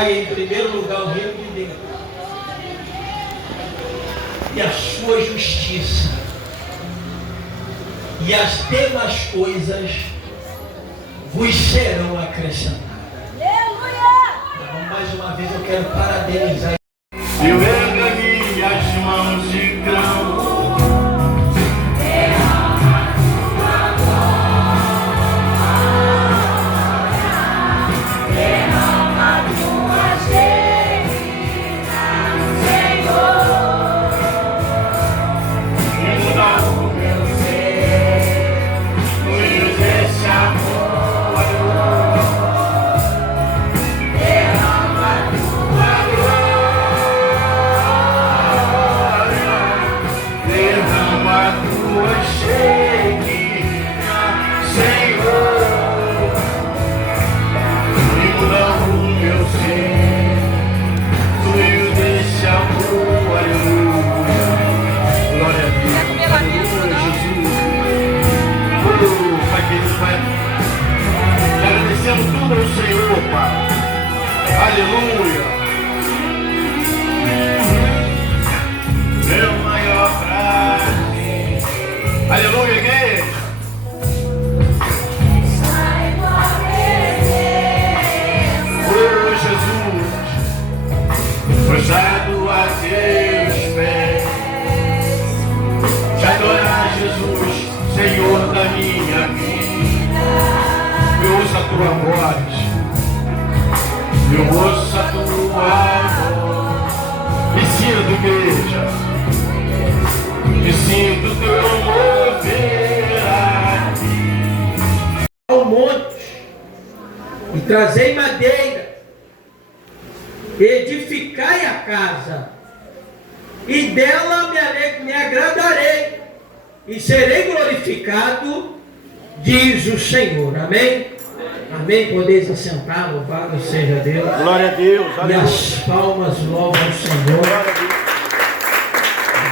buscai em primeiro lugar o reino de Deus e a sua justiça, e as demais coisas vos serão acrescentadas. Então, mais uma vez eu quero parabenizar. Eu erga minhas mãos de grão. Tudo ao Senhor, Pai. Aleluia. Meu maior prazer. Aleluia, igreja. Oh, Jesus, prostrado a teus pés, te adorar, Jesus, Senhor da minha vida. Eu ouço a tua voz, eu ouço a tua voz, me sinto, igreja, me sinto teu mover aqui. Ao monte, e trazei madeira, edificai a casa, e dela me agradarei, e serei glorificado, diz o Senhor. Amém? Amém? Podeis assentar, louvado seja Deus. Glória a Deus. E as palmas louvam o Senhor.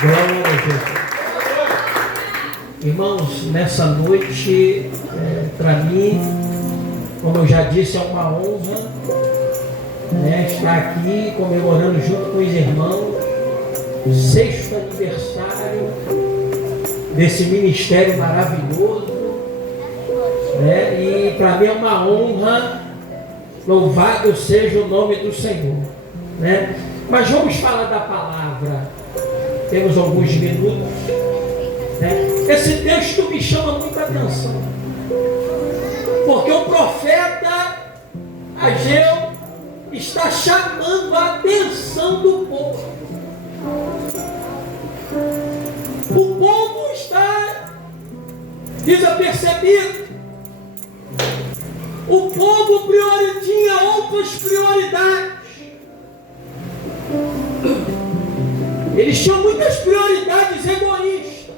Glória a Deus. Irmãos, nessa noite, para mim, como eu já disse, é uma honra estar aqui comemorando junto com os irmãos o 6º aniversário desse ministério maravilhoso. E para mim é uma honra, louvado seja o nome do Senhor. Mas vamos falar da palavra, temos alguns minutos. Esse texto me chama muita atenção, porque o profeta Ageu está chamando a atenção do povo. O povo está desapercebido. O povo tinha outras prioridades. Eles tinham muitas prioridades egoístas,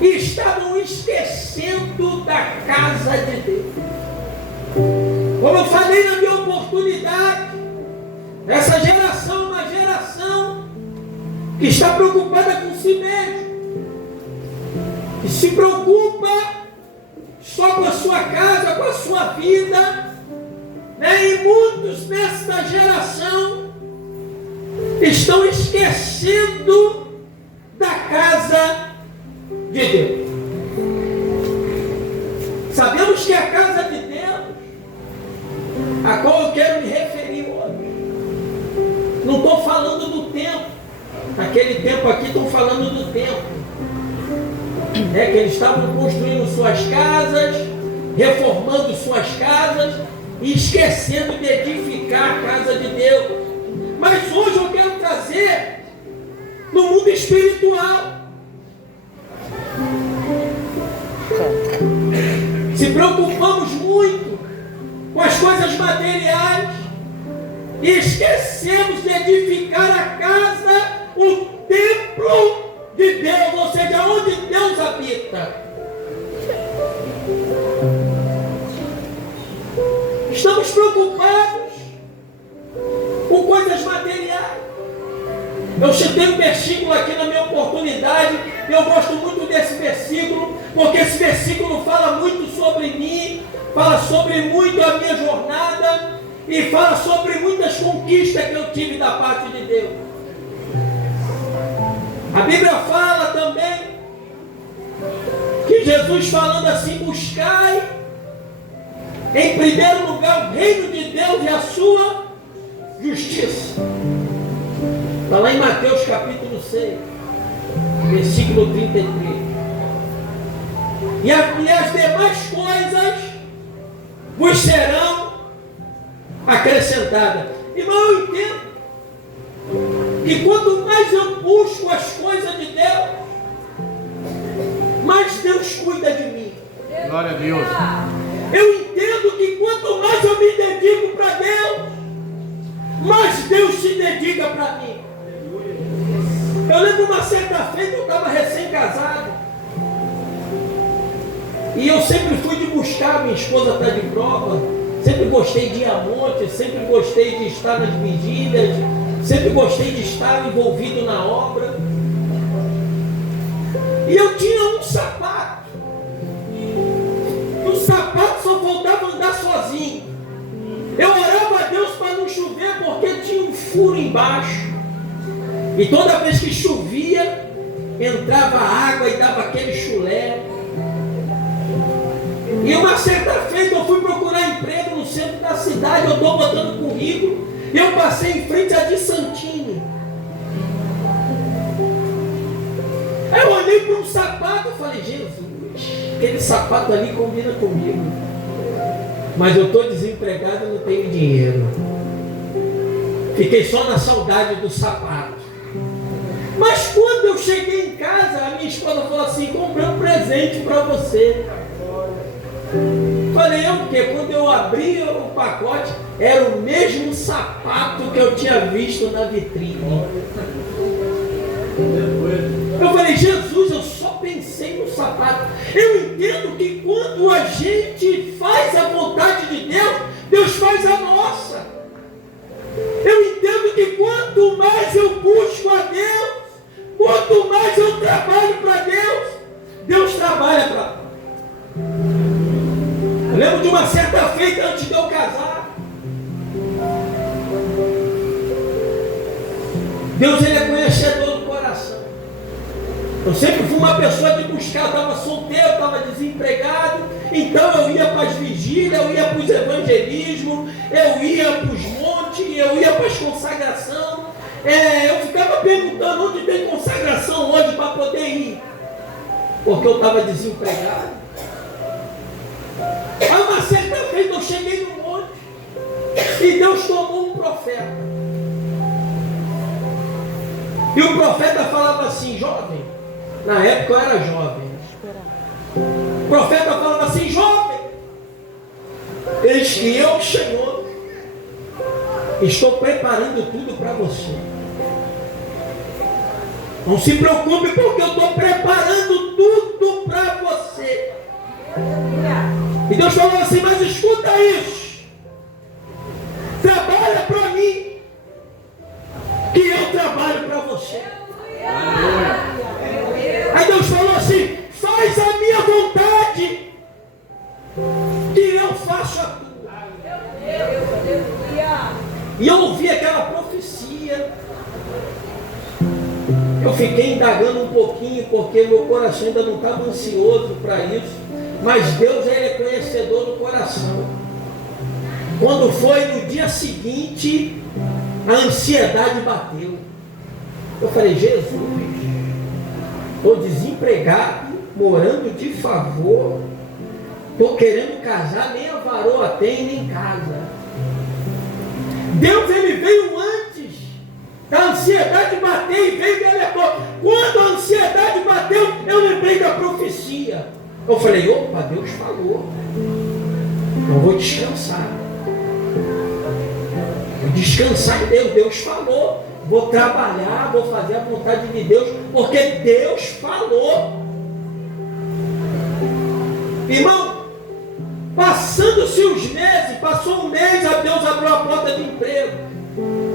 e estavam esquecendo da casa de Deus. Como eu falei na minha oportunidade, essa geração é uma geração que está preocupada com si mesma, que se preocupa só com a sua casa, com a sua vida, E muitos nesta geração estão esquecendo da casa de Deus. Sabemos que a casa de Deus, a qual eu quero me referir hoje, não estou falando do templo. Naquele tempo aqui estou falando do templo. Que eles estavam construindo suas casas, reformando suas casas e esquecendo de edificar a casa de Deus. Mas hoje eu quero trazer no mundo espiritual. Se preocupamos muito com as coisas materiais e esquecemos de edificar a casa, o templo de Deus, ou seja, onde Deus habita. Estamos preocupados com coisas materiais. Eu citei um versículo aqui na minha oportunidade, e eu gosto muito desse versículo, porque esse versículo fala muito sobre mim fala sobre muito a minha jornada e fala sobre muitas conquistas que eu tive da parte de Deus. A Bíblia fala também que Jesus falando assim: buscai em primeiro lugar o reino de Deus e a sua justiça. Está lá em Mateus capítulo 6, versículo 33. E as demais coisas vos serão acrescentadas. Irmão, eu entendo que quanto mais eu busco as coisas de Deus, mais Deus cuida de mim. Glória a Deus. Eu entendo que quanto mais eu me dedico para Deus, mais Deus se dedica para mim. Eu lembro uma certa feita, eu estava recém-casado, e eu sempre fui de buscar, minha esposa está de prova, sempre gostei de ir a monte, sempre gostei de estar nas vigílias, sempre gostei de estar envolvido na obra. E eu tinha um sapato, e o sapato só voltava a andar sozinho. Eu orava a Deus para não chover, porque tinha um furo embaixo. E toda vez que chovia, entrava água e dava aquele chulé. E uma certa feita eu fui procurar emprego no centro da cidade, eu estou botando currículo, eu passei em frente a de Santini. Aí eu olhei para um sapato e falei: Jesus, aquele sapato ali combina comigo. Mas eu estou desempregado e não tenho dinheiro. Fiquei só na saudade do sapato. Mas quando eu cheguei em casa, a minha esposa falou assim: comprei um presente para você. Falei: o quê? Quando eu abri o pacote, era o mesmo sapato que eu tinha visto na vitrine. Eu falei: Jesus, eu só pensei no sapato. Eu entendo que quando a gente faz a vontade de Deus, Deus faz a nossa. Eu entendo que quanto mais eu busco a Deus, quanto mais eu trabalho para Deus, Deus trabalha para mim. Eu lembro de uma certa feita antes de eu casar. Deus, ele é conhecedor do coração. Eu sempre fui uma pessoa de buscar, eu estava solteiro, estava desempregado, então eu ia para as vigílias, eu ia para os evangelismos, eu ia para os montes, eu ia para as consagrações. Eu ficava perguntando onde tem consagração hoje para poder ir, porque eu estava desempregado. Aí uma certa vez eu cheguei no monte e Deus tomou um profeta. E o profeta falava assim: jovem, na época eu era jovem. O profeta falava assim: jovem, eis que eu, Senhor, estou preparando tudo para você. Não se preocupe, porque eu estou preparando tudo para você. E Deus falou assim: mas escuta isso, trabalha para mim, que eu trabalho para você. Aí Deus falou assim: faz a minha vontade, que eu faço a tua. E eu ouvi aquela profecia. Eu fiquei indagando um pouquinho, porque meu coração ainda não estava ansioso para isso. Mas Deus, ele é conhecedor do coração. Quando foi no dia seguinte, a ansiedade bateu. Eu falei: Jesus, estou desempregado, morando de favor, estou querendo casar, nem a varoa tem, nem casa. Deus, ele veio antes da ansiedade bater e veio me alertou. Quando a ansiedade bateu, eu lembrei da profecia. Eu falei: opa, Deus falou, eu vou descansar. Vou descansar em Deus. Deus falou, vou trabalhar, vou fazer a vontade de Deus, porque Deus falou. Irmão, passando-se os meses, passou um mês, Deus abriu a porta de emprego,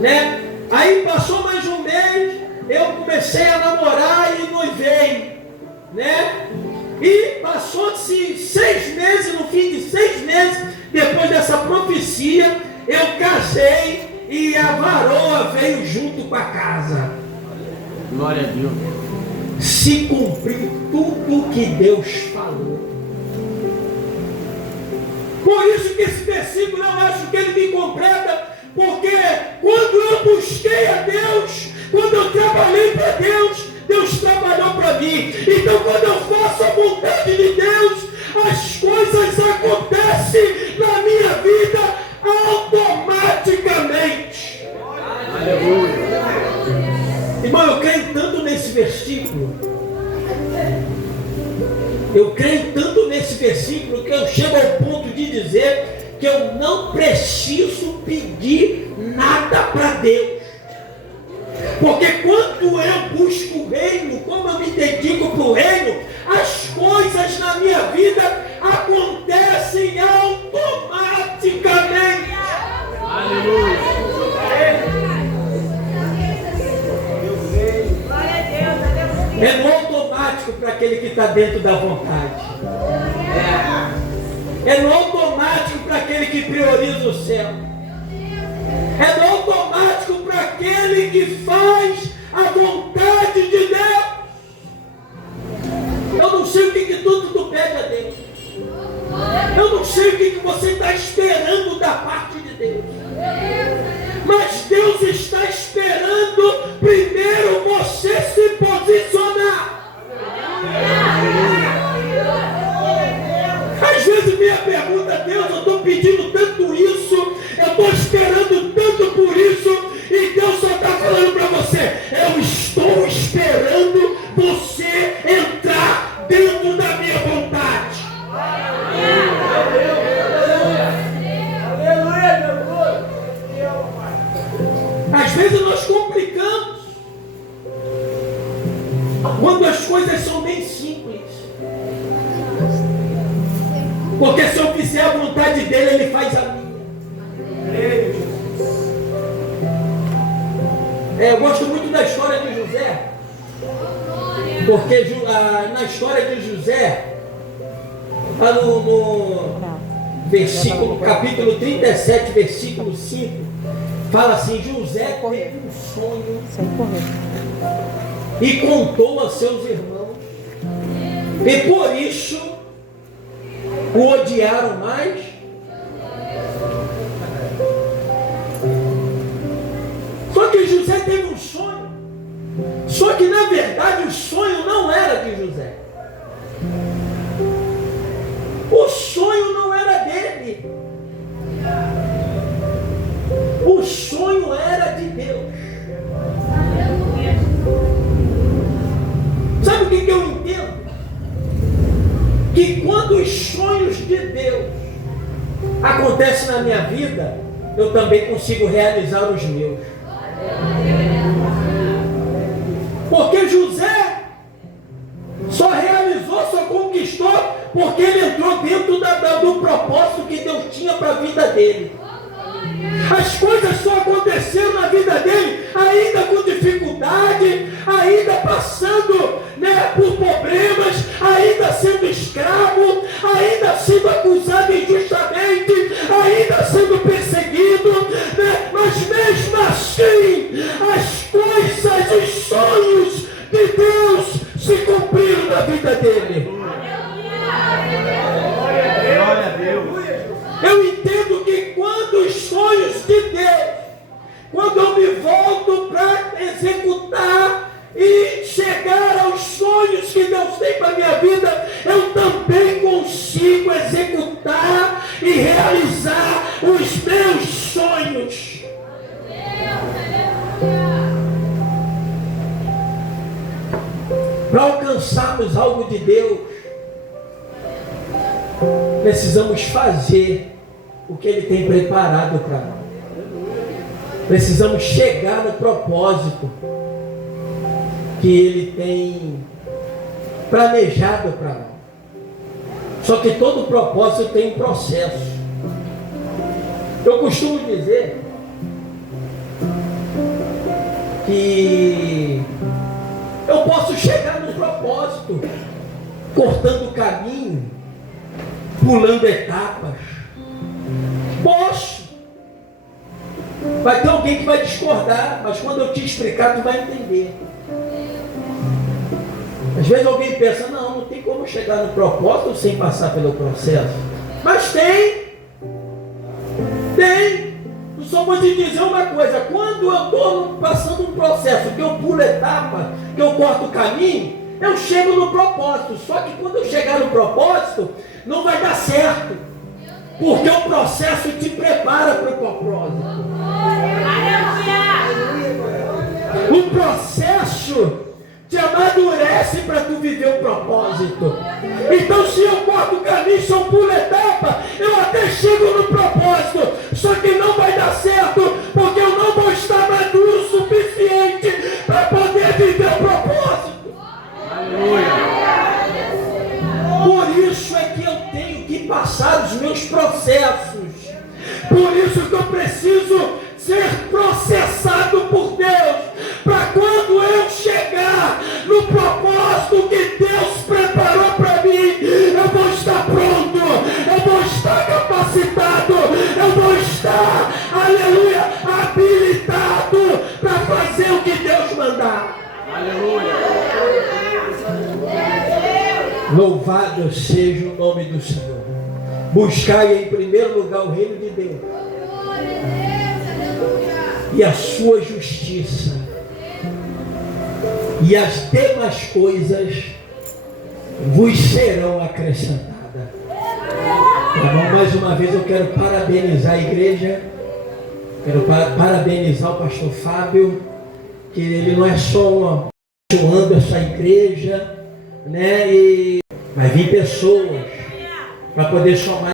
né? Aí passou mais um mês, eu comecei a namorar e noivei, né? E passou-se 6 meses, no fim de 6 meses, depois dessa profecia, eu casei e a varoa veio junto com a casa. Glória a Deus. Se cumpriu tudo que Deus falou. Por isso que esse versículo eu acho que ele me completa, porque quando eu busquei a Deus, quando eu trabalhei para Deus, Deus trabalhou para mim. Então quando eu faço a vontade de Deus, as coisas acontecem na minha vida automaticamente. Aleluia. Irmão, eu creio tanto nesse versículo. Eu creio tanto nesse versículo que eu chego ao ponto de dizer que eu não preciso pedir nada para Deus. Porque quando eu busco o reino, como eu me dedico para o reino, as coisas na minha vida acontecem automaticamente. Aleluia. É no automático para aquele que está dentro da vontade. É no automático para aquele que prioriza o céu. É no automático para aquele que faz a vontade de Deus. Eu não sei o que tu pede a Deus. Eu não sei o que você está esperando da parte de Deus. Mas Deus está esperando primeiro você se posicionar. Às vezes minha pergunta, Deus, eu estou pedindo tanto isso, eu estou esperando tanto por isso, e Deus só está falando para você, eu estou esperando você entrar dentro da minha vontade. Às vezes nós complicamos quando as coisas são bem simples. Porque se eu fizer a vontade dele, ele faz a minha. Eu gosto muito da história de José. Porque na história de José, lá no versículo, capítulo 37, versículo 5, fala assim: José teve um sonho e contou a seus irmãos, e por isso o odiaram mais. Só que José teve um sonho, só que na verdade o sonho não era de José. O sonho não era dele. O sonho era de Deus. Sabe o que eu entendo? Que quando os sonhos de Deus acontecem na minha vida, eu também consigo realizar os meus. Porque José só realizou, só conquistou, porque ele entrou dentro do propósito que Deus tinha para a vida dele. As coisas só aconteceram na vida dele, ainda com dificuldade, ainda passando por problemas, ainda sendo escravo, ainda sendo acusado injustamente, ainda sendo perseguido, mas mesmo assim, as coisas, os sonhos de Deus se cumpriram na vida dele. Glória a Deus. Eu entendo que quando os sonhos de Deus, quando eu me volto para executar e chegar aos sonhos que Deus tem para a minha vida, eu também consigo executar e realizar os meus sonhos. Para alcançarmos algo de Deus, precisamos fazer o que Ele tem preparado para nós. Precisamos chegar no propósito que Ele tem planejado para nós. Só que todo propósito tem um processo. Eu costumo dizer que eu posso chegar no propósito cortando o caminho, pulando etapas, Posso. Vai ter alguém que vai discordar, mas quando eu te explicar, tu vai entender. Às vezes alguém pensa, não tem como chegar no propósito sem passar pelo processo. Mas tem. Eu só vou te dizer uma coisa, quando eu estou passando um processo, que eu pulo etapa, que eu corto o caminho, eu chego no propósito. Só que quando eu chegar no propósito, não vai dar certo. Porque o processo te prepara para o propósito. O processo te amadurece para tu viver o propósito. Então, se eu corto o caminho, se eu pulo etapa, eu até chego no propósito. Só que não vai dar certo, porque eu não vou estar maduro o suficiente para poder viver o propósito. Aleluia. Por isso é que eu tenho que passar os meus processos. Por isso que eu preciso ser processado por Deus, para quando eu chegar no propósito que Deus preparou para mim, eu vou estar pronto, eu vou estar capacitado, eu vou estar, aleluia, habilitado para fazer o que Deus mandar. Aleluia. Louvado seja o nome do Senhor. Buscai em primeiro lugar o reino de Deus e a sua justiça, e as demais coisas vos serão acrescentadas. Tá bom? Mais uma vez eu quero parabenizar a igreja, quero parabenizar o pastor Fábio, que ele não é só abençoando essa igreja, né? E vai vir pessoas para poder somar